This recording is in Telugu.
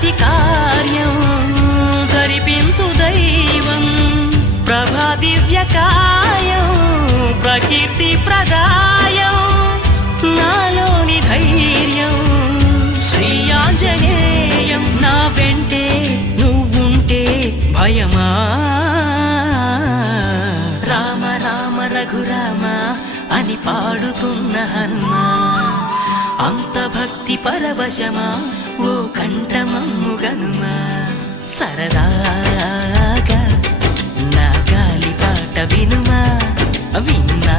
మంచి కార్యం జరిపించు దైవం ప్రభా దివ్యకాయం ప్రకీర్తి ప్రదాయం నాలోని ధైర్యం శ్రీ ఆంజనేయం నా వెంటే నువ్వుంటే భయమా రామ రామ రఘురామ అని పాడుతున్న హనుమా అంత భక్తి పరవశమా ఓ కంఠమమ్ముగనుమా సరదాగా నా గాలి పాట వినుమా విన్నా